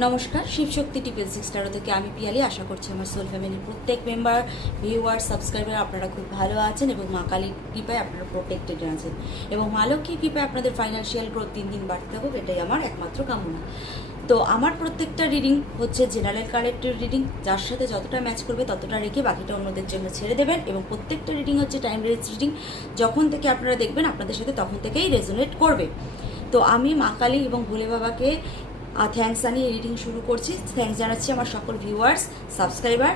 নমস্কার, শিবশক্তি টিপেল সিক্সটারো থেকে আমি পিয়ালি। আশা করছি আমার সোল ফ্যামিলির প্রত্যেক মেম্বার, ভিউয়ার, সাবস্ক্রাইবার আপনারা খুব ভালো আছেন এবং মা কালীর কৃপায় আপনারা প্রোটেক্টেড আছেন এবং মা লক্ষ্মীর কৃপায় আপনাদের ফাইন্যান্সিয়াল গ্রোথ দিন দিন বাড়তে হোক, এটাই আমার একমাত্র কামনা। তো আমার প্রত্যেকটা রিডিং হচ্ছে জেনারেল কালেক্টিভ রিডিং, যার সাথে যতটা ম্যাচ করবে ততটা রেখে বাকিটা অন্যদের জন্য ছেড়ে দেবেন। এবং প্রত্যেকটা রিডিং হচ্ছে টাইমলেস রিডিং, যখন থেকে আপনারা দেখবেন আপনাদের সাথে তখন থেকেই রেজোনেট করবে। তো আমি মা কালী এবং ভোলে বাবাকে থ্যাঙ্কস জানিয়ে রিডিং শুরু করছি। থ্যাঙ্কস জানাচ্ছি আমার সকল ভিউয়ার্স, সাবস্ক্রাইবার,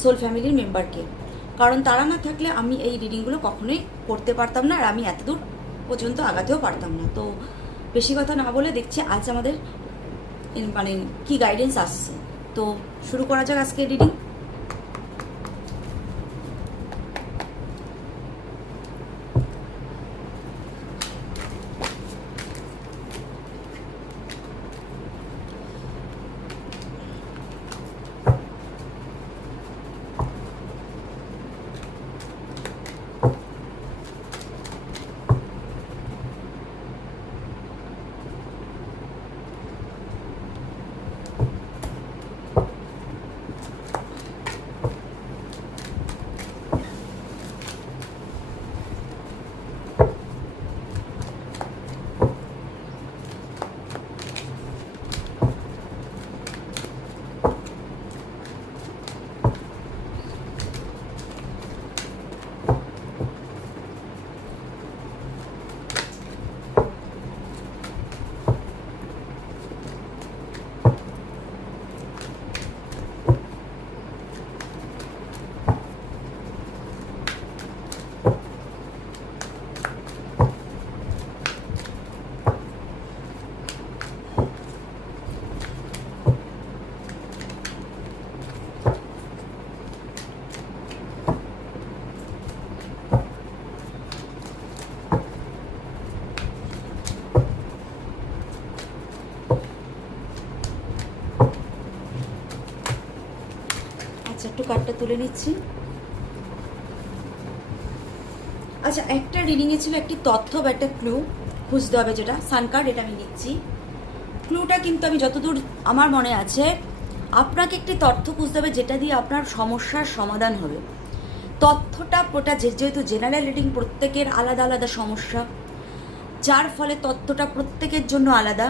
সোল ফ্যামিলির মেম্বারকে, কারণ তারা না থাকলে আমি এই রিডিংগুলো কখনোই করতে পারতাম না আর আমি এতদূর পর্যন্ত আগাতেও পারতাম না। তো বেশি কথা না বলে দেখছি আজ আমাদের মানে কি গাইডেন্স আসছে। তো শুরু করা যাক আজকে রিডিং। আচ্ছা, একটু কার্ডটা তুলে নিচ্ছি। আচ্ছা, একটা রিডিংয়ে ছিল একটি তথ্য বা একটা ক্লু খুঁজতে হবে, যেটা সান কার্ড, এটা আমি নিচ্ছি। ক্লুটা কিন্তু আমি যতদূর আমার মনে আছে, আপনাকে একটি তথ্য খুঁজতে হবে যেটা দিয়ে আপনার সমস্যার সমাধান হবে। তথ্যটা যেহেতু জেনারেল রিডিং, প্রত্যেকের আলাদা আলাদা সমস্যা, যার ফলে তথ্যটা প্রত্যেকের জন্য আলাদা।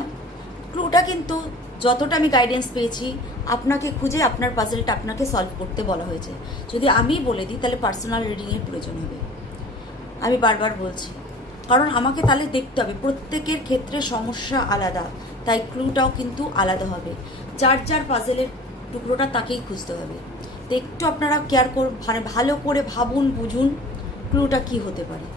ক্লুটা কিন্তু যতটা আমি গাইডেন্স পেয়েছি, আপনাকে খুঁজে আপনার পাজলটা আপনাকে সলভ করতে বলা হয়েছে। যদি আমি বলে দিই তাহলে পার্সোনাল রিডিংয়ের প্রয়োজন হবে, আমি বারবার বলছি, কারণ আমাকে তাহলে দেখতে হবে প্রত্যেকের ক্ষেত্রে সমস্যা আলাদা, তাই ক্লুটাও কিন্তু আলাদা হবে। যার যার পাজেলের টুকরোটা তাকেই খুঁজতে হবে। তো একটু আপনারা কেয়ার মানে ভালো করে ভাবুন, বুঝুন ক্লুটা কি হতে পারে।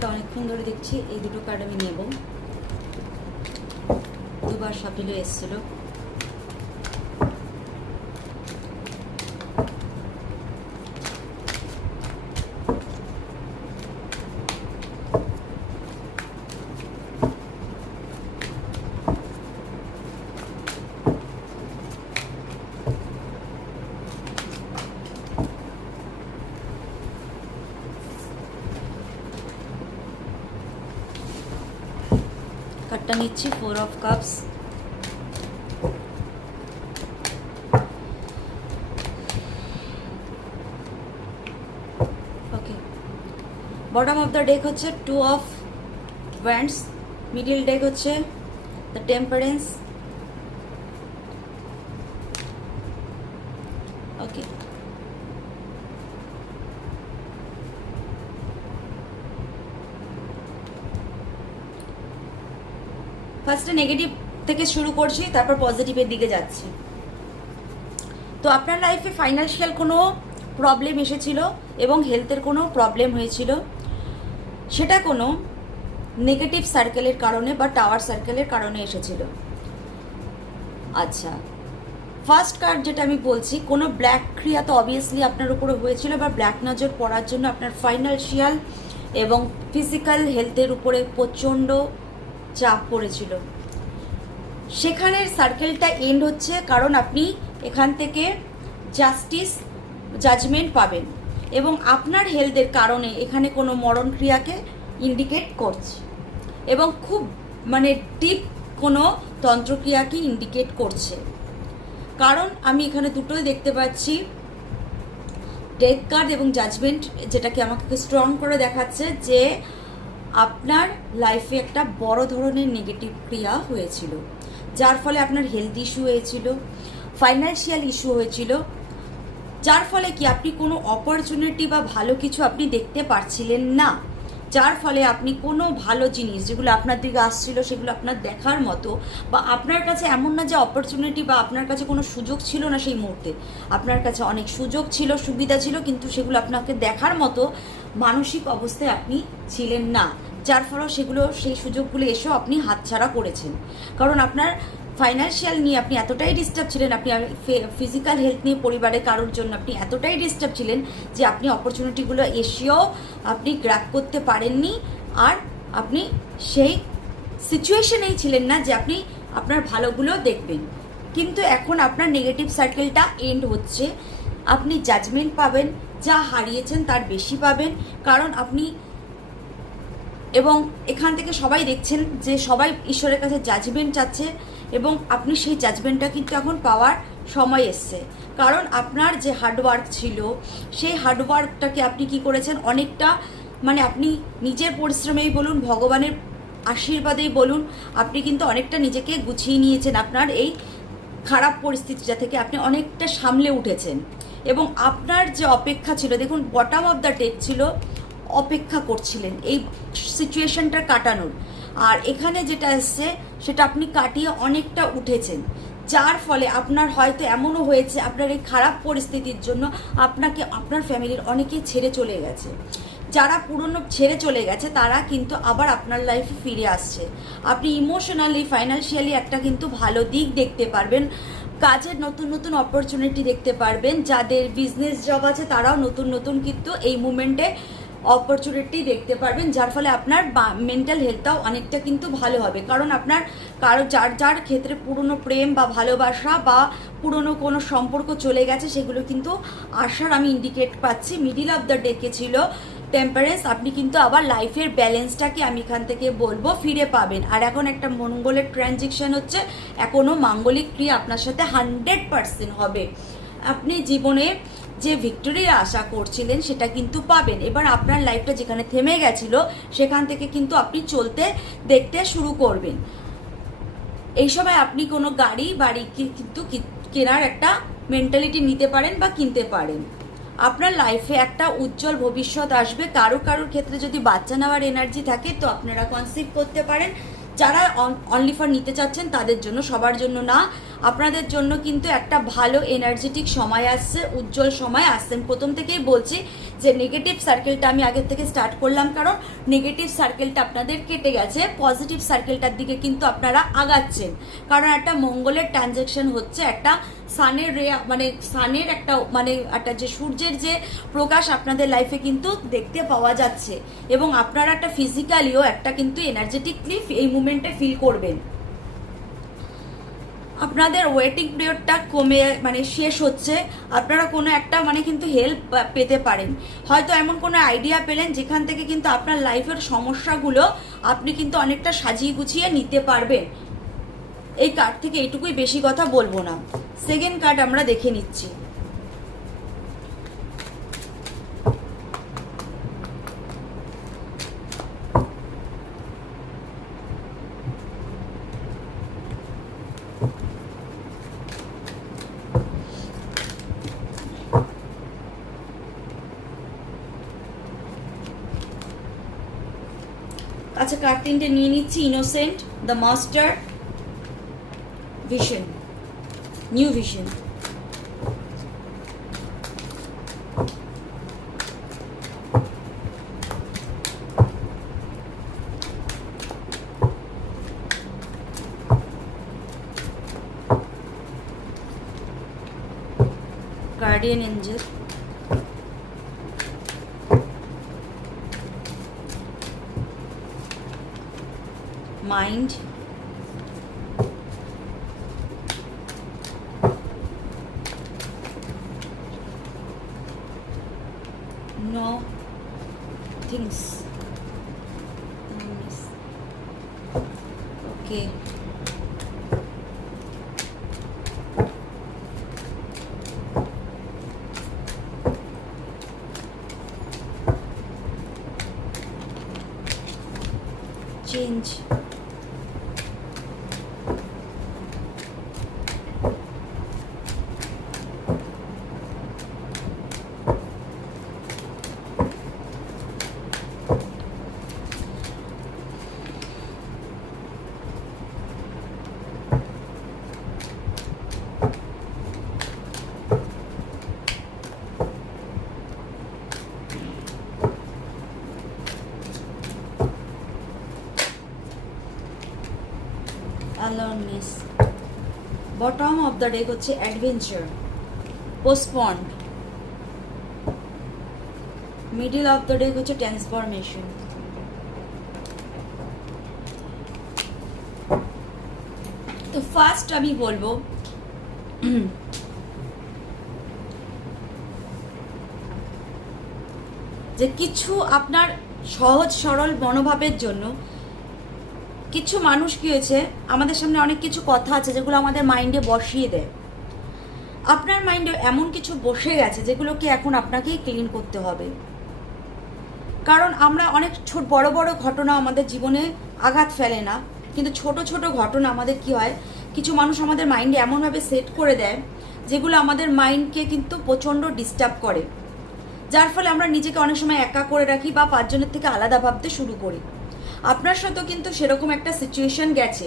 কার্ডটা অনেকক্ষণ ধরে দেখছি, এই দুটো কার্ড আমি নেব। দুবার সাফল্য এসেছিল। কার্ডটা নিচ্ছি, 4 of cups. Okay, bottom of the day হচ্ছে 2 অফ ওয়ান্ডস, মিডিল ডেক হচ্ছে দ্য টেম্পারেন্স। ওকে, ফার্স্টে নেগেটিভ থেকে শুরু করছি, তারপর পজিটিভের দিকে যাচ্ছি। তো আপনার লাইফে ফাইন্যান্সিয়াল কোনো প্রবলেম এসেছিল এবং হেলথের কোনো প্রবলেম হয়েছিল, সেটা কোনো নেগেটিভ সার্কেলের কারণে বা টাওয়ার সার্কেলের কারণে এসেছিল। আচ্ছা, ফার্স্ট কার্ড যেটা আমি বলছি, কোনো ব্ল্যাক ক্রিয়া তো অবভিয়াসলি আপনার উপরে হয়েছিল বা ব্ল্যাক নজর পড়ার জন্য আপনার ফাইন্যান্সিয়াল এবং ফিজিক্যাল হেলথের উপরে প্রচণ্ড চাপ পড়েছিল। সেখানের সার্কেলটা এন্ড হচ্ছে, কারণ আপনি এখান থেকে জাজমেন্ট পাবেন এবং আপনার হেলথের কারণে এখানে কোনো মরণ ক্রিয়াকে ইন্ডিকেট করছে এবং খুব মানে ডিপ কোনো তন্ত্রক্রিয়াকে ইন্ডিকেট করছে। কারণ আমি এখানে দুটোই দেখতে পাচ্ছি, ডেথ কার্ড এবং জাজমেন্ট, যেটাকে আমাকে স্ট্রং করে দেখাচ্ছে যে আপনার লাইফে একটা বড় ধরনের নেগেটিভ ক্রিয়া হয়েছিল, যার ফলে আপনার হেলথ ইস্যু হয়েছিল, ফাইন্যান্সিয়াল ইস্যু হয়েছিল, যার ফলে কি আপনি কোনো অপরচুনিটি বা ভালো কিছু আপনি দেখতে পারছিলেন না, যার ফলে আপনি কোনো ভালো জিনিস যেগুলো আপনার দিকে আসছিল সেগুলো আপনার দেখার মতো, বা আপনার কাছে এমন না যে অপরচুনিটি বা আপনার কাছে কোনো সুযোগ ছিল না সেই মুহূর্তে, আপনার কাছে অনেক সুযোগ ছিল, সুবিধা ছিল, কিন্তু সেগুলো আপনাকে দেখার মতো মানসিক অবস্থায় আপনি ছিলেন না, যার ফলে সেগুলো সেই সুযোগগুলো এসেও আপনি হাতছাড়া করেছেন। কারণ আপনার ফাইন্যান্সিয়াল নিয়ে আপনি এতটাই ডিস্টার্ব ছিলেন, আপনি ফিজিক্যাল হেলথ নিয়ে পরিবারের কারোর জন্য আপনি এতটাই ডিস্টার্ব ছিলেন যে আপনি অপরচুনিটিগুলো এসেও আপনি গ্র্যাব করতে পারেননি, আর আপনি সেই সিচুয়েশনেই ছিলেন না যে আপনি আপনার ভালোগুলো দেখবেন। কিন্তু এখন আপনার নেগেটিভ সার্কেলটা এন্ড হচ্ছে, আপনি জাজমেন্ট পাবেন, যা হারিয়েছেন তার বেশি পাবেন, কারণ আপনি, এবং এখান থেকে সবাই দেখছেন যে সবাই ঈশ্বরের কাছে জাজমেন্ট চাচ্ছে এবং আপনি সেই জাজমেন্টটা কিন্তু এখন পাওয়ার সময় এসছে। কারণ আপনার যে হার্ডওয়ার্ক ছিল সেই হার্ডওয়ার্কটাকে আপনি কি করেছেন, অনেকটা মানে আপনি নিজের পরিশ্রমেই বলুন, ভগবানের আশীর্বাদেই বলুন, আপনি কিন্তু অনেকটা নিজেকে গুছিয়ে নিয়েছেন। আপনার এই খারাপ পরিস্থিতিটা থেকে আপনি অনেকটা সামলে উঠেছেন এবং আপনার যে অপেক্ষা ছিল, দেখুন বটম অফ দ্য ডেক ছিল, অপেক্ষা করছিলেন এই সিচুয়েশনটা কাটানোর, আর এখানে যেটা এসছে সেটা আপনি কাটিয়ে অনেকটা উঠেছেন, যার ফলে আপনার হয়তো এমনও হয়েছে আপনার এই খারাপ পরিস্থিতির জন্য আপনাকে আপনার ফ্যামিলির অনেকেই ছেড়ে চলে গেছে। যারা পুরনো ছেড়ে চলে গেছে তারা কিন্তু আবার আপনার লাইফে ফিরে আসছে। আপনি ইমোশনালি, ফাইন্যান্সিয়ালি একটা কিন্তু ভালো দিক দেখতে পারবেন, কাজের নতুন নতুন অপরচুনিটি দেখতে পারবেন। যাদের বিজনেস জব আছে তারাও নতুন নতুন কিন্তু এই মুমেন্টে অপরচুনিটি দেখতে পারবেন, যার ফলে আপনার মেন্টাল হেলথটাও অনেকটা কিন্তু ভালো হবে। কারণ আপনার যার যার ক্ষেত্রে পুরনো প্রেম বা ভালোবাসা বা পুরনো কোনো সম্পর্ক চলে গেছে সেগুলো কিন্তু আসার আমি ইন্ডিকেট পাচ্ছি। মিডিল অফ দ্য ডেকে ছিল টেম্পারেন্স, আপনি কিন্তু আবার লাইফের ব্যালেন্সটাকে আমি এখান থেকে বলবো ফিরে পাবেন। আর এখন একটা মঙ্গলের ট্রানজিকশন হচ্ছে, এখনও মাঙ্গলিক ক্রিয়া আপনার সাথে 100% হবে। আপনি জীবনে যে ভিক্টোরির আশা করছিলেন সেটা কিন্তু পাবেন। এবার আপনার লাইফটা যেখানে থেমে গেছিল সেখান থেকে কিন্তু আপনি চলতে দেখতে শুরু করবেন। এই সময় আপনি কোনো বাড়ি কিন্তু কেনার একটা মেন্টালিটি নিতে পারেন বা কিনতে পারেন। আপনার লাইফে একটা উজ্জ্বল ভবিষ্যৎ আসবে। কারোর ক্ষেত্রে যদি বাচ্চা নেওয়ার এনার্জি থাকে তো আপনারা কনসিভ করতে পারেন। যারা অনলি ফর নিতে চাচ্ছেন তাদের জন্য, সবার জন্য না। আপনাদের জন্য কিন্তু একটা ভালো এনার্জেটিক সময় আসছে, উজ্জ্বল সময় আসছে। প্রথম থেকেই বলছি যে নেগেটিভ সার্কেলটা আমি আগের থেকে স্টার্ট করলাম, কারণ নেগেটিভ সার্কেলটা আপনাদের কেটে গেছে, পজিটিভ সার্কেলটার দিকে কিন্তু আপনারা আগাচ্ছেন। কারণ একটা মঙ্গলের ট্রানজ্যাকশন হচ্ছে, একটা সানের রে, মানে সানের একটা একটা যে সূর্যের যে প্রকাশ আপনাদের লাইফে কিন্তু দেখতে পাওয়া যাচ্ছে, এবং আপনারা একটা ফিজিক্যালিও একটা কিন্তু এনার্জেটিকলি এই মুমেন্টে ফিল করবেন। আপনাদের ওয়েটিং পিরিয়ডটা কমে শেষ হচ্ছে, আপনারা কোনো একটা কিন্তু হেল্প পেতে পারেন। হয়তো এমন কোনো আইডিয়া পেলেন যেখান থেকে কিন্তু আপনার লাইফের সমস্যাগুলো আপনি কিন্তু অনেকটা সাজিয়ে গুছিয়ে নিতে পারবেন। এই কার্ড থেকে এইটুকুই, বেশি কথা বলবো না। সেকেন্ড কার্ড আমরা দেখে নিচ্ছি। আচ্ছা, কার্ড তিনটে নিয়ে নিচ্ছি। Innocent, the master, vision, new vision. Guardian Angel, mind, no things, okay, change, aloneness, bottom of the deck হচ্ছে adventure, postponed, middle of the deck হচ্ছে transformation। তো ফার্স্ট আমি বলবো যে কিছু আপনার সহজ সরল মনোভাবের জন্য কিছু মানুষ কি হয়েছে, আমাদের সামনে অনেক কিছু কথা আছে যেগুলো আমাদের মাইন্ডে বসিয়ে দেয়। আপনার মাইন্ডে এমন কিছু বসে গেছে যেগুলোকে এখন আপনাকেই ক্লিন করতে হবে। কারণ আমরা অনেক বড় বড় ঘটনা আমাদের জীবনে আঘাত ফেলে না, কিন্তু ছোট ছোট ঘটনা আমাদের কি হয়, কিছু মানুষ আমাদের মাইন্ডে এমনভাবে সেট করে দেয় যেগুলো আমাদের মাইন্ডকে কিন্তু প্রচণ্ড ডিস্টার্ব করে, যার ফলে আমরা নিজেকে অনেক সময় একা করে রাখি বা পাঁচজনের থেকে আলাদা ভাবতে শুরু করি। আপনার সাথেও কিন্তু সেরকম একটা সিচুয়েশন গেছে,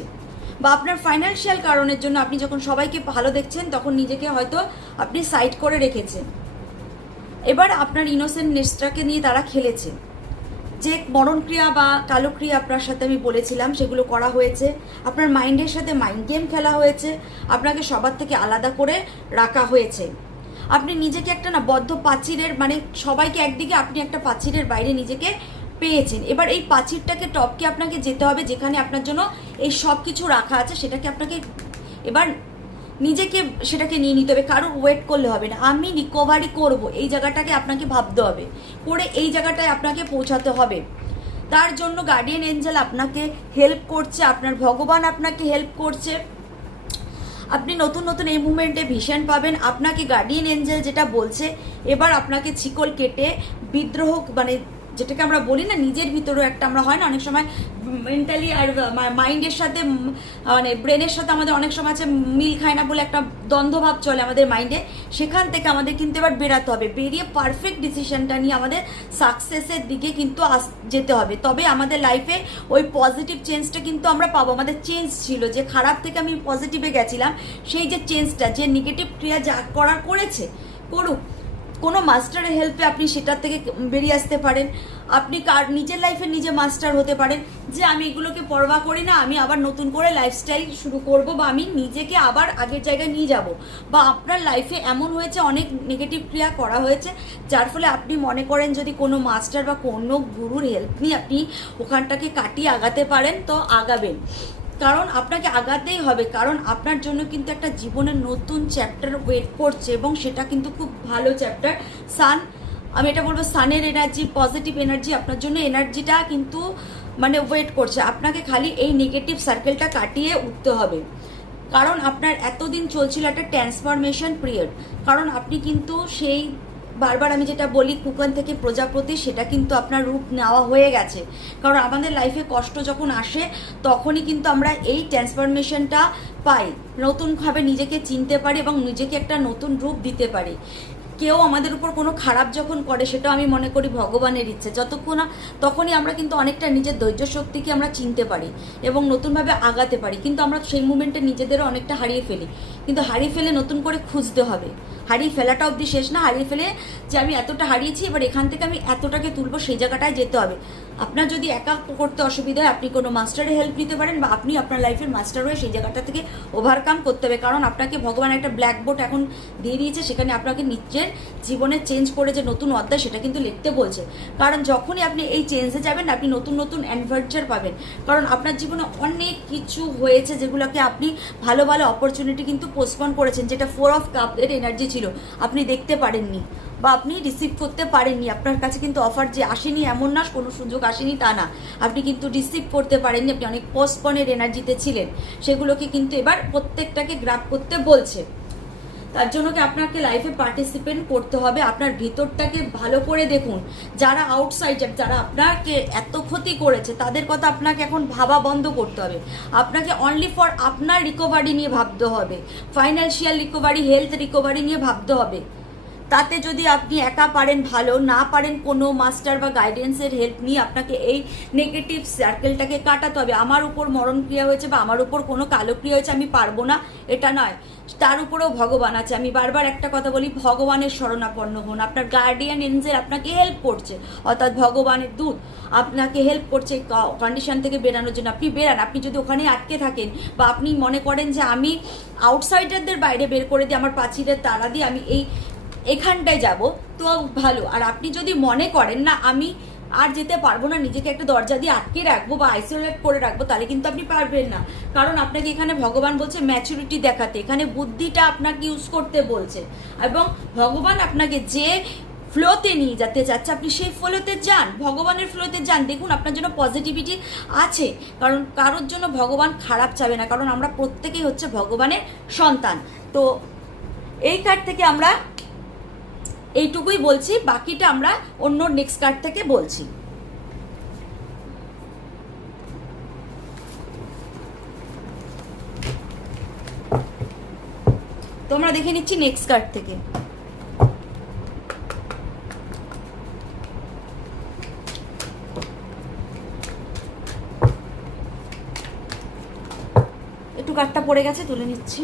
বা আপনার ফাইন্যান্সিয়াল কারণের জন্য আপনি যখন সবাইকে ভালো দেখছেন তখন নিজেকে হয়তো আপনি সাইড করে রেখেছেন। এবার আপনার ইনোসেন্টনেসটাকে নিয়ে তারা খেলেছে, যে মরণক্রিয়া বা কালক্রিয়া আপনার সাথে আমি বলেছিলাম সেগুলো করা হয়েছে, আপনার মাইন্ডের সাথে মাইন্ড গেম খেলা হয়েছে, আপনাকে সবার থেকে আলাদা করে রাখা হয়েছে। আপনি নিজেকে একটা বদ্ধ প্রাচীরের সবাইকে একদিকে, আপনি একটা প্রাচীরের বাইরে নিজেকে পেয়েছেন। এবার এই প্রাচীরটাকে টপকে আপনাকে যেতে হবে, যেখানে আপনার জন্য এই সব কিছু রাখা আছে সেটাকে আপনাকে এবার নিজেকে সেটাকে নিয়ে নিতে হবে। কারোর ওয়েট করলে হবে না, আমি রিকভারি করব এই জায়গাটাকে আপনাকে ভাবতে হবে, করে এই জায়গাটায় আপনাকে পৌঁছাতে হবে। তার জন্য গার্ডিয়ান এঞ্জেল আপনাকে হেল্প করছে, আপনার ভগবান আপনাকে হেল্প করছে। আপনি নতুন নতুন এই মুভমেন্টে ভিশন পাবেন। আপনাকে গার্ডিয়ান এঞ্জেল যেটা বলছে, এবার আপনাকে ছিকল কেটে বিদ্রোহ যেটাকে আমরা বলি না নিজের ভিতরেও একটা আমরা হয় না অনেক সময় মেন্টালি আর মাইন্ডের সাথে মানে ব্রেনের সাথে আমাদের অনেক সময় আছে মিল খায় না বলে একটা দ্বন্দ্বভাব চলে আমাদের মাইন্ডে, সেখান থেকে আমাদের কিন্তু এবার বেরাতে হবে, বেরিয়ে পারফেক্ট ডিসিশনটা নিয়ে আমাদের সাকসেসের দিকে কিন্তু যেতে হবে। তবে আমাদের লাইফে ওই পজিটিভ চেঞ্জটা কিন্তু আমরা পাবো। আমাদের চেঞ্জ ছিল যে খারাপ থেকে আমি পজিটিভে গেছিলাম, সেই যে চেঞ্জটা, যে নেগেটিভ ক্রিয়া যা করার করেছে করুক, কোনো মাস্টারের হেল্পে আপনি সেটার থেকে বেরিয়ে আসতে পারেন। আপনি নিজের লাইফে নিজে মাস্টার হতে পারেন, যে আমি এগুলোকে পরোয়া করি না, আমি আবার নতুন করে লাইফস্টাইল শুরু করব, বা আমি নিজেকে আবার আগের জায়গায় নিয়ে যাব। বা আপনার লাইফে এমন হয়েছে অনেক নেগেটিভ ক্রিয়া করা হয়েছে যার ফলে আপনি মনে করেন যদি কোনো মাস্টার বা কোনো গুরুর হেল্প নিয়ে আপনি ওখানটাকে কাটিয়ে আগাতে পারেন তো আগাবেন, কারণ আপনাকে আগাতেই হবে, কারণ আপনার জন্য কিন্তু একটা জীবনের নতুন চ্যাপ্টার ওয়েট করছে এবং সেটা কিন্তু খুব ভালো চ্যাপ্টার। সান, আমি এটা বলবো সানের এনার্জি, পজিটিভ এনার্জি আপনার জন্য, এনার্জিটা কিন্তু মানে ওয়েট করছে। আপনাকে খালি এই নেগেটিভ সার্কেলটা কাটিয়ে উঠতে হবে, কারণ আপনার এতদিন চলছিল একটা ট্রান্সফরমেশন পিরিয়ড। কারণ আপনি কিন্তু সেই বারবার আমি যেটা বলি কুকন থেকে প্রজাপতি, সেটা কিন্তু আপনার রূপ নেওয়া হয়ে গেছে। কারণ আমাদের লাইফে কষ্ট যখন আসে তখনই কিন্তু আমরা এই ট্রান্সফরমেশনটা পাই, নতুনভাবে নিজেকে চিনতে পারি এবং নিজেকে একটা নতুন রূপ দিতে পারি। কেউ আমাদের উপর কোনো খারাপ যখন করে সেটাও আমি মনে করি ভগবানের ইচ্ছে, যতক্ষণ না তখনই আমরা কিন্তু অনেকটা নিজের ধৈর্য শক্তিকে আমরা চিনতে পারি এবং নতুনভাবে আগাতে পারি। কিন্তু আমরা সেই মুমেন্টে নিজেদেরও অনেকটা হারিয়ে ফেলি, কিন্তু হারিয়ে ফেলে নতুন করে খুঁজতে হবে। হারিয়ে ফেলাটা অবধি শেষ না, হারিয়ে ফেলে যে আমি এতটা হারিয়েছি এবার এখান থেকে আমি এতটাকে তুলবো সেই জায়গাটায় যেতে হবে। আপনার যদি একা করতে অসুবিধা হয় আপনি কোনো মাস্টারের হেল্প নিতে পারেন, বা আপনি আপনার লাইফের মাস্টার হয়ে সেই জায়গাটা থেকে ওভারকাম করতে হবে। কারণ আপনাকে ভগবান একটা ব্ল্যাকবোর্ড এখন দিয়ে দিয়েছে, সেখানে আপনাকে নিজের জীবনে চেঞ্জ করে যে নতুন অধ্যায় সেটা কিন্তু লিখতে বলছে। কারণ যখনই আপনি এই চেঞ্জে যাবেন আপনি নতুন নতুন অ্যাডভেঞ্চার পাবেন, কারণ আপনার জীবনে অনেক কিছু হয়েছে যেগুলোকে আপনি ভালো ভালো অপরচুনিটি কিন্তু পোস্টপন করেছেন, যেটা 4 অফ কাপের এনার্জি ছিল, আপনি দেখতে পারেননি বা আপনি রিসিভ করতে পারেননি। আপনার কাছে কিন্তু অফার যে আসেনি এমন না, কোনো সুযোগ আসেনি তা না, আপনি কিন্তু রিসিভ করতে পারেননি, আপনি অনেক পোস্টপনের এনার্জিতে ছিলেন, সেগুলোকে কিন্তু এবার প্রত্যেকটাকে গ্রাব করতে বলছে। তার জন্য কি আপনাকে লাইফে পার্টিসিপেট করতে হবে, আপনার ভিতরটাকে ভালো করে দেখুন। যারা আউটসাইডার, যারা আপনাকে এত ক্ষতি করেছে তাদের কথা আপনাকে এখন ভাবা বন্ধ করতে হবে। আপনাকে অনলি ফর আপনার রিকভারি নিয়ে ভাবতে হবে, ফাইন্যান্সিয়াল রিকভারি, হেলথ রিকভারি নিয়ে ভাবতে হবে। তাতে যদি আপনি একা পারেন ভালো, না পারেন কোনো মাস্টার বা গাইডেন্সের হেল্প নিয়ে আপনাকে এই নেগেটিভ সার্কেলটাকে কাটাতে হবে। আমার উপর মরণ ক্রিয়া হয়েছে বা আমার উপর কোনো কালো ক্রিয়া হয়েছে আমি পারবো না এটা নয়, তার উপরেও ভগবান আছে। আমি বারবার একটা কথা বলি, ভগবানের শরণাপন্ন হন। আপনার গার্ডিয়ান এঞ্জেল আপনাকে হেল্প করছে, অর্থাৎ ভগবানের দূত আপনাকে হেল্প করছে কন্ডিশন থেকে বেরানোর জন্য। আপনি বেরান। আপনি যদি ওখানে আটকে থাকেন বা আপনি মনে করেন যে আমি আউটসাইডারদের বাইরে বের করে দিই, আমার প্রাচীরের তালা দিয়ে আমি এখানটায় যাব, তো ভালো। আর আপনি যদি মনে করেন না আমি আর যেতে পারবো না, নিজেকে একটা দরজা দিয়ে আটকে রাখবো বা আইসোলেট করে রাখবো, তাহলে কিন্তু আপনি পারবেন না। কারণ আপনাকে এখানে ভগবান বলছে ম্যাচুরিটি দেখাতে, এখানে বুদ্ধিটা আপনাকে ইউজ করতে বলছে, এবং ভগবান আপনাকে যে ফ্লোতে নিয়ে যেতে চাচ্ছে আপনি সেই ফ্লোতে যান, ভগবানের ফ্লোতে যান। দেখুন আপনার জন্য পজিটিভিটি আছে, কারণ কারোর জন্য ভগবান খারাপ চাবে না, কারণ আমরা প্রত্যেকেই হচ্ছে ভগবানের সন্তান। তো এই কার্ড থেকে আমরা এইটুকুই বলছি, বাকিটা আমরা অন্য নেক্সট কার্ড থেকে বলছি। তো আমরা দেখে নিচ্ছি নেক্সট কার্ড থেকে। একটু কার্ডটা পড়ে গেছে, তুলে নিচ্ছি।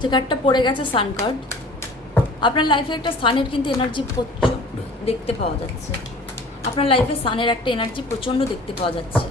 যে কার্ডটা পড়ে গেছে সান কার্ড। আপনার লাইফে একটা সানের কিন্তু এনার্জি প্রচুর দেখতে পাওয়া যাচ্ছে, আপনার লাইফে সানের একটা এনার্জি প্রচন্ড দেখতে পাওয়া যাচ্ছে।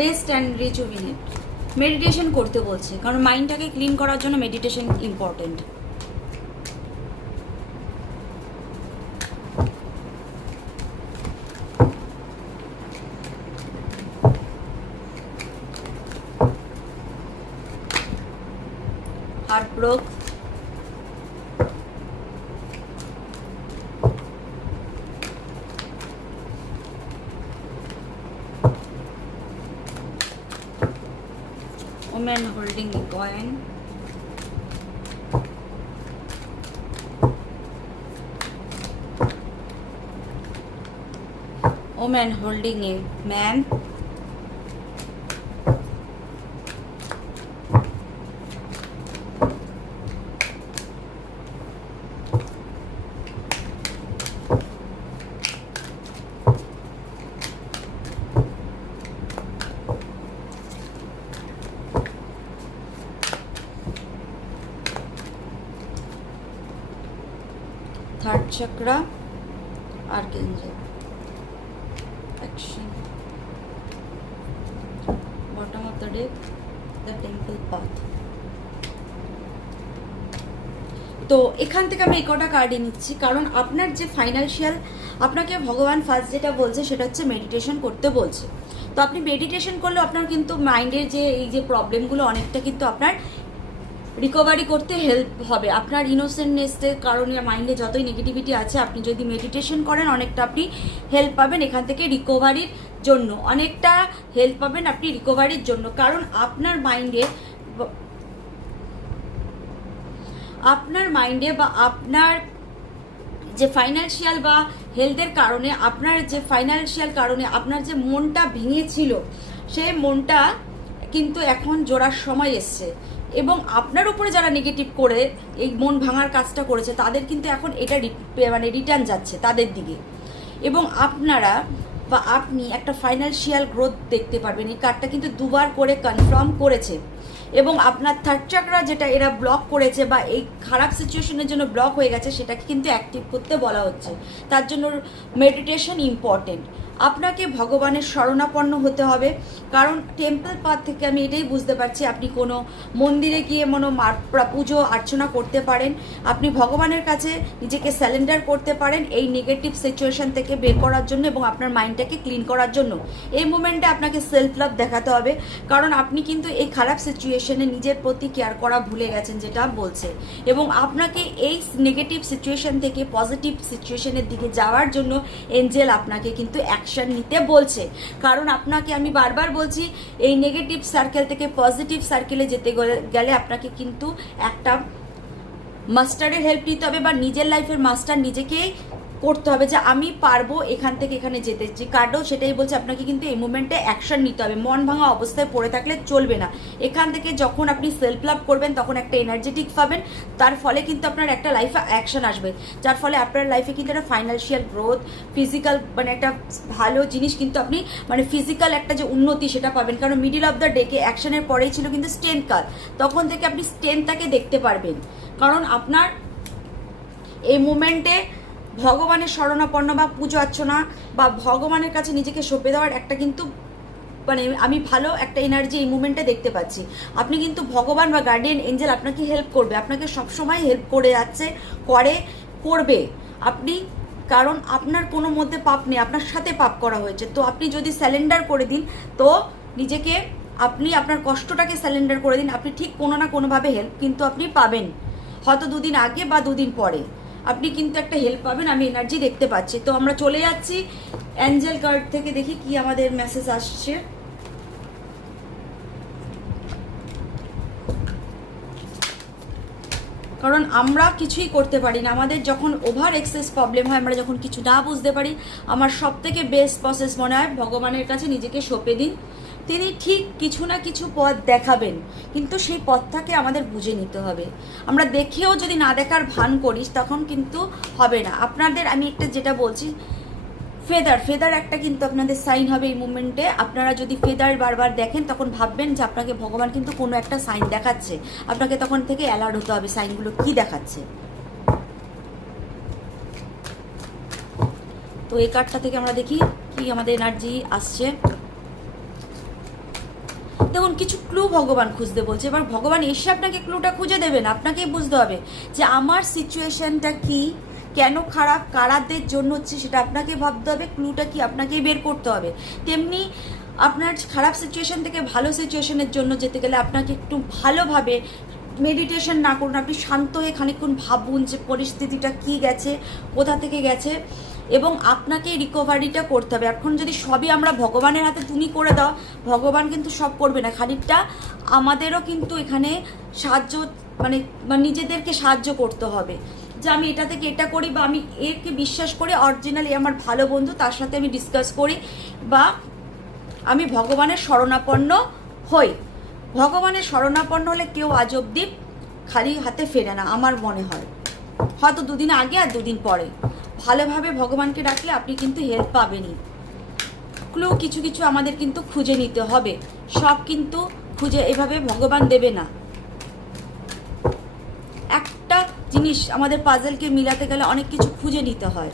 Rest and rejuvenate. মেডিটেশন করতে বলছে, কারণ মাইন্ডটাকে ক্লিন করার জন্য meditation important. heartbroken, woman holding a coin, woman holding a man, third chakra, archangel, action, bottom of the deck, the temple path. তো এখান থেকে আমি এই কটা কার্ডই নিচ্ছি, কারণ আপনার যে ফাইন্যান্সিয়াল, আপনাকে ভগবান ফার্স্ট যেটা বলছে সেটা হচ্ছে মেডিটেশন করতে বলছে। তো আপনি মেডিটেশন করলে আপনার কিন্তু মাইন্ডের যে এই যে প্রবলেমগুলো অনেকটা কিন্তু আপনার রিকভারি করতে হেল্প হবে। আপনার ইনোসেন্টনেসের কারণে মাইন্ডে যতই নেগেটিভিটি আছে, আপনি যদি মেডিটেশন করেন অনেকটা আপনি হেল্প পাবেন এখান থেকে রিকভারির জন্য, অনেকটা হেল্প পাবেন আপনি রিকভারির জন্য। কারণ আপনার মাইন্ডে বা আপনার যে ফাইন্যান্সিয়াল বা হেলথের কারণে, আপনার যে মনটা ভেঙেছিল, সেই মনটা কিন্তু এখন জোড়ার সময় এসছে। এবং আপনার উপরে যারা নেগেটিভ করে এই মন ভাঙার কাজটা করেছে, তাদের কিন্তু এখন এটা রিটার্ন যাচ্ছে তাদের দিকে। এবং আপনারা বা আপনি একটা ফাইন্যান্সিয়াল গ্রোথ দেখতে পারবেন। এই কার্ডটা কিন্তু দুবার করে কনফার্ম করেছে। এবং আপনার থার্ড চাকরা যেটা এরা ব্লক করেছে বা এই খারাপ সিচুয়েশনের জন্য ব্লক হয়ে গেছে, সেটাকে কিন্তু অ্যাক্টিভ করতে বলা হচ্ছে। তার জন্য মেডিটেশন ইম্পর্টেন্ট। আপনাকে ভগবানের শরণাপন্ন হতে হবে, কারণ টেম্পল পাথ থেকে আমি এটাই বুঝতে পারছি আপনি কোনো মন্দিরে গিয়ে পুজো অর্চনা করতে পারেন, আপনি ভগবানের কাছে নিজেকে স্যালেন্ডার করতে পারেন এই নেগেটিভ সিচুয়েশন থেকে বের করার জন্য এবং আপনার মাইন্ডটাকে ক্লিন করার জন্য। এই মোমেন্টে আপনাকে সেলফ লাভ দেখাতে হবে, কারণ আপনি কিন্তু এই খারাপ সিচুয়েশনে নিজের প্রতি কেয়ার করা ভুলে গেছেন যেটা বলছে। এবং আপনাকে এই নেগেটিভ সিচুয়েশন থেকে পজিটিভ সিচুয়েশনের দিকে যাওয়ার জন্য এঞ্জেল আপনাকে কিন্তু অ্যাকশন নিতে বলছে। কারণ আপনাকে আমি বারবার বলছি, এই নেগেটিভ সার্কেল থেকে পজিটিভ সার্কেলে যেতে গেলে আপনাকে কিন্তু একটা মাস্টারের হেল্প নিতে হবে, বা নিজের লাইফের মাস্টার নিজেকেই করতে হবে যে আমি পারবো এখান থেকে এখানে যেতে। যে কার্ডও সেটাই বলছে, আপনাকে কিন্তু এই মুমেন্টে অ্যাকশন নিতে হবে। মন ভাঙা অবস্থায় পড়ে থাকলে চলবে না। এখান থেকে যখন আপনি সেলফ লাভ করবেন তখন একটা এনার্জেটিক পাবেন, তার ফলে কিন্তু আপনার একটা লাইফে অ্যাকশন আসবে, যার ফলে আপনার লাইফে কিন্তু একটা ফাইন্যান্সিয়াল গ্রোথ, ফিজিক্যাল একটা ভালো জিনিস কিন্তু আপনি ফিজিক্যাল একটা যে উন্নতি সেটা পাবেন। কারণ মিডিল অফ দ্য ডেকে অ্যাকশনের পরেই ছিল কিন্তু স্ট্রেংথ কার্ড, তখন থেকে আপনি স্ট্রেংথটাকে দেখতে পারবেন। কারণ আপনার এই মুমেন্টে ভগবানের শরণাপন্ন বা পুজো অর্চনা বা ভগবানের কাছে নিজেকে সঁপে দেওয়ার একটা কিন্তু আমি ভালো একটা এনার্জি এই মুমেন্টে দেখতে পাচ্ছি। আপনি কিন্তু ভগবান বা গার্ডিয়ান এঞ্জেল আপনাকে হেল্প করবে, আপনাকে সবসময় হেল্প করে যাচ্ছে, করবে আপনি। কারণ আপনার কোনো মধ্যে পাপ নেই, আপনার সাথে পাপ করা হয়েছে। তো আপনি যদি স্যালেন্ডার করে দিন, তো নিজেকে আপনি আপনার কষ্টটাকে স্যালেন্ডার করে দিন, আপনি ঠিক কোনো না কোনোভাবে হেল্প কিন্তু আপনি পাবেন। হয়তো দুদিন আগে বা দুদিন পরে আপনি কিন্তু একটা হেল্প পাবেন, আমি এনার্জি দেখতে পাচ্ছি। তো আমরা চলে যাচ্ছি অ্যাঞ্জেল কার্ড থেকে, দেখি কি আমাদের মেসেজ আসছে। কারণ আমরা কিছুই করতে পারি না, আমাদের যখন ওভার এক্সেস প্রবলেম হয়, আমরা যখন কিছু না বুঝতে পারি, আমার সব থেকে বেস্ট প্রসেস মনে হয় ভগবানের কাছে নিজেকে সঁপে দিন। তিনি ঠিক কিছু না কিছু পথ দেখাবেন, কিন্তু সেই পথটাকে আমাদের বুঝে নিতে হবে। আমরা দেখেও যদি না দেখার ভান করিস তখন কিন্তু হবে না। আপনাদের আমি একটা যেটা বলছি, ফেদার একটা কিন্তু আপনাদের সাইন হবে এই মুমেন্টে। আপনারা যদি ফেদার বারবার দেখেন তখন ভাববেন যে আপনাকে ভগবান কিন্তু কোনো একটা সাইন দেখাচ্ছে, আপনাকে তখন থেকে অ্যালার্ট হতে হবে সাইনগুলো কি দেখাচ্ছে। তো এই কার্ডটা থেকে আমরা দেখি কি আমাদের এনার্জি আসছে। দেখুন কিছু ক্লু ভগবান খুঁজতে বলছে, এবার ভগবান এসে আপনাকে ক্লুটা খুঁজে দেবেন, আপনাকেই বুঝতে হবে যে আমার সিচুয়েশনটা কি, কেন খারাপ, কারাদের জন্য হচ্ছে সেটা আপনাকে ভাবতে হবে, ক্লুটা কি আপনাকেই বের করতে হবে। তেমনি আপনার খারাপ সিচুয়েশন থেকে ভালো সিচুয়েশনের জন্য যেতে গেলে আপনাকে একটু ভালোভাবে মেডিটেশন না করুন, আপনি শান্ত হয়ে খানিকক্ষণ ভাবুন যে পরিস্থিতিটা কি গেছে, কোথা থেকে গেছে, এবং আপনাকে রিকভারিটা করতে হবে। এখন যদি সবই আমরা ভগবানের হাতে তুমি করে দাও, ভগবান কিন্তু সব করবে না, খানিকটা আমাদেরও কিন্তু এখানে সাহায্য মানে নিজেদেরকে সাহায্য করতে হবে, যে আমি এটা থেকে এটা করি, বা আমি একে বিশ্বাস করি অরিজিনালি আমার ভালো বন্ধু, তার সাথে আমি ডিসকাস করি, বা আমি ভগবানের শরণাপন্ন হই। ভগবানের শরণাপন্ন হলে কেউ আজ অবধি খালি হাতে ফেরে না আমার মনে হয়, হয়তো দুদিন আগে আর দুদিন পরে ভালোভাবে ভগবানকে ডাকলে আপনি কিন্তু হেল্প পাবেনই। ক্লু কিছু কিছু আমাদের কিন্তু খুঁজে নিতে হবে, সব কিন্তু খুঁজে এভাবে ভগবান দেবে না। একটা জিনিস আমাদের পাজলকে মিলাতে গেলে অনেক কিছু খুঁজে নিতে হয়,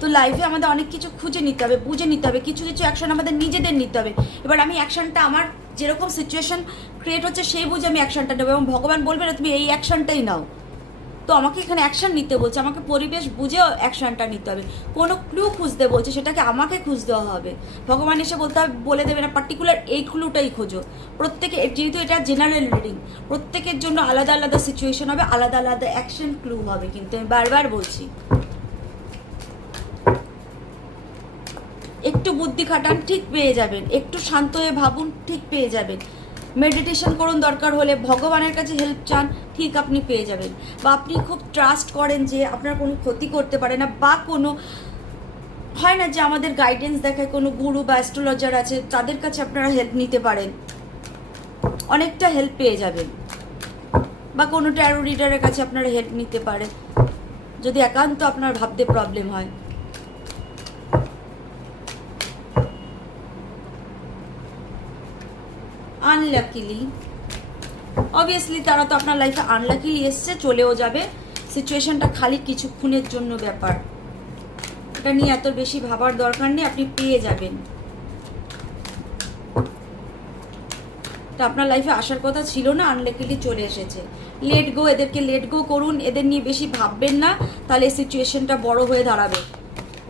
তো লাইফে আমাদের অনেক কিছু খুঁজে নিতে হবে, বুঝে নিতে হবে, কিছু কিছু অ্যাকশন আমাদের নিজেদের নিতে হবে। এবার আমি অ্যাকশনটা আমার যেরকম সিচুয়েশন ক্রিয়েট হচ্ছে সেই বুঝে আমি অ্যাকশনটা নেবো, এবং ভগবান বলবে না তুমি এই অ্যাকশনটাই নাও, তো আমাকে এখানে অ্যাকশন নিতে বলছে, আমাকে পরিবেশ বুঝেও অ্যাকশনটা নিতে হবে। কোনো ক্লু খুঁজতে বলছে সেটাকে আমাকে খুঁজতে হবে, ভগবান এসে বলে দেবে না পার্টিকুলার এই ক্লুটাই খোঁজো। প্রত্যেকে, যেহেতু এটা জেনারেল রিডিং, প্রত্যেকের জন্য আলাদা আলাদা সিচুয়েশন হবে, আলাদা আলাদা অ্যাকশন ক্লু হবে, কিন্তু আমি বারবার বলছি একটু বুদ্ধি খাটান ঠিক পেয়ে যাবেন, একটু শান্ত হয়ে ভাবুন ঠিক পেয়ে যাবেন, মেডিটেশন করুন, দরকার হলে ভগবানের কাছে হেল্প চান, ঠিক আপনি পেয়ে যাবেন। বা আপনি খুব ট্রাস্ট করেন যে আপনার কোনো ক্ষতি করতে পারে না, বা কোনো হয় না যে আমাদের গাইডেন্স দেখায় কোনো গুরু বা অ্যাস্ট্রোলজার আছে, তাদের কাছে আপনারা হেল্প নিতে পারেন, অনেকটা হেল্প পেয়ে যাবেন। বা কোনো ট্যারো রিডারের কাছে আপনারা হেল্প নিতে পারেন যদি একান্ত আপনার ভাবতে প্রবলেম হয়। আনলাকিলি, অবভিয়াসলি তারা তো আপনার লাইফে আনলাকিলি এসছে, চলেও যাবে, সিচুয়েশনটা খালি কিছুক্ষণের জন্য ব্যাপার, এটা নিয়ে এত বেশি ভাবার দরকার নেই, আপনি পেয়ে যাবেন। এটা আপনার লাইফে আসার কথা ছিল না, আনলাকিলি চলে এসেছে। লেট গো, এদেরকে লেট গো করুন, এদের নিয়ে বেশি ভাববেন না, তাহলে সিচুয়েশনটা বড় হয়ে দাঁড়াবে।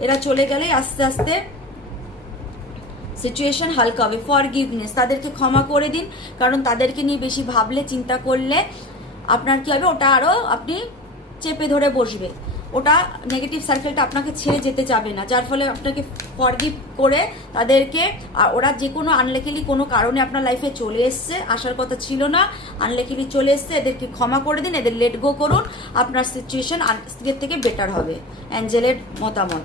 এরা চলে গেলে আস্তে আস্তে সিচুয়েশন হালকা হবে। ফরগিভনেস, তাদেরকে ক্ষমা করে দিন, কারণ তাদেরকে নিয়ে বেশি ভাবলে চিন্তা করলে আপনার কী হবে, ওটা আরও আপনি চেপে ধরে বসবে, ওটা নেগেটিভ সার্কেলটা আপনাকে ছেড়ে যেতে যাবে না, যার ফলে আপনাকে ফরগিভ করে তাদেরকে, আর ওরা যে কোনো আনলেকিলি কোনো কারণে আপনার লাইফে চলে এসছে, আসার কথা ছিল না, আনলেকিলি চলে এসছে, এদেরকে ক্ষমা করে দিন, এদের লেট গো করুন, আপনার সিচুয়েশন আজকের থেকে বেটার হবে। অ্যাঞ্জেলের মতামত।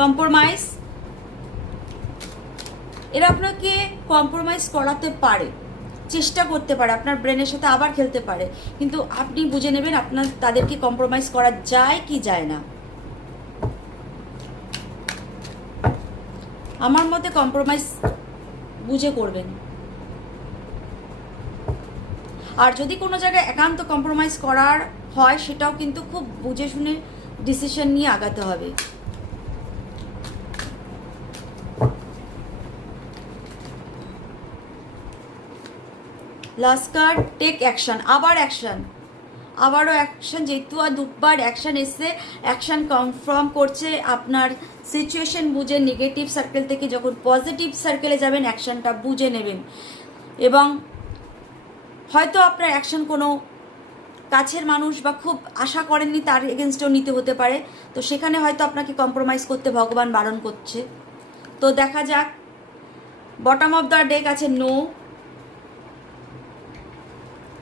কম্প্রোমাইজ, এরা আপনাকে কম্প্রোমাইজ করাতে পারে, চেষ্টা করতে পারে, আপনার ব্রেনের সাথে আবার খেলতে পারে, কিন্তু আপনি বুঝে নেবেন আপনার তাদেরকে কম্প্রোমাইজ করা যায় কি যায় না। আমার মতে কম্প্রোমাইজ বুঝে করবেন, আর যদি কোনো জায়গায় একান্ত কম্প্রোমাইজ করার হয় সেটাও কিন্তু খুব বুঝে শুনে ডিসিশন নিয়ে আগাতে হবে। লাস্ট কার্ড, টেক অ্যাকশন, আবার অ্যাকশন, আবারও অ্যাকশন, যেহেতু আর দুবার অ্যাকশন এসছে, অ্যাকশন কনফার্ম করছে আপনার সিচুয়েশন বুঝে নেগেটিভ সার্কেল থেকে যখন পজিটিভ সার্কেলে যাবেন অ্যাকশনটা বুঝে নেবেন, এবং হয়তো আপনার অ্যাকশন কোনো কাছের মানুষ বা খুব আশা করেননি তার এগেনস্টেও নিতে হতে পারে, তো সেখানে হয়তো আপনাকে কম্প্রোমাইজ করতে ভগবান বারণ করছে। তো দেখা যাক, বটম অফ দ্য ডেক আছে no,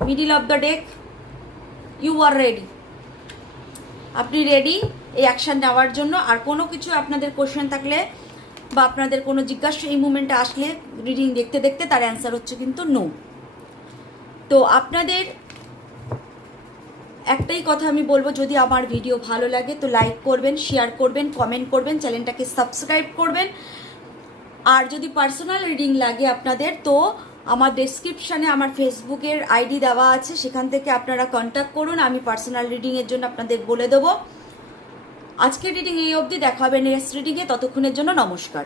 middle of the deck you are ready, আপনি রেডি এই অ্যাকশান নেওয়ার জন্য। আর কোনো কিছু আপনাদের কোশ্চেন থাকলে বা আপনাদের কোনো জিজ্ঞাসা এই মুমেন্টে আসলে রিডিং দেখতে দেখতে তার অ্যান্সার হচ্ছে কিন্তু নো। তো আপনাদের একটাই কথা আমি বলবো, যদি আমার ভিডিও ভালো লাগে তো লাইক করবেন, শেয়ার করবেন, কমেন্ট করবেন, চ্যানেলটাকে সাবস্ক্রাইব করবেন। আর যদি পার্সোনাল রিডিং লাগে আপনাদের তো আমার ডেসক্রিপশানে আমার ফেসবুকের আইডি দেওয়া আছে, সেখান থেকে আপনারা কন্ট্যাক্ট করুন, আমি পার্সোনাল রিডিংয়ের জন্য আপনাদের বলে দেবো। আজকের রিডিং এই অবধি, দেখা হবে নেক্সট রিডিংয়ে, ততক্ষণের জন্য নমস্কার।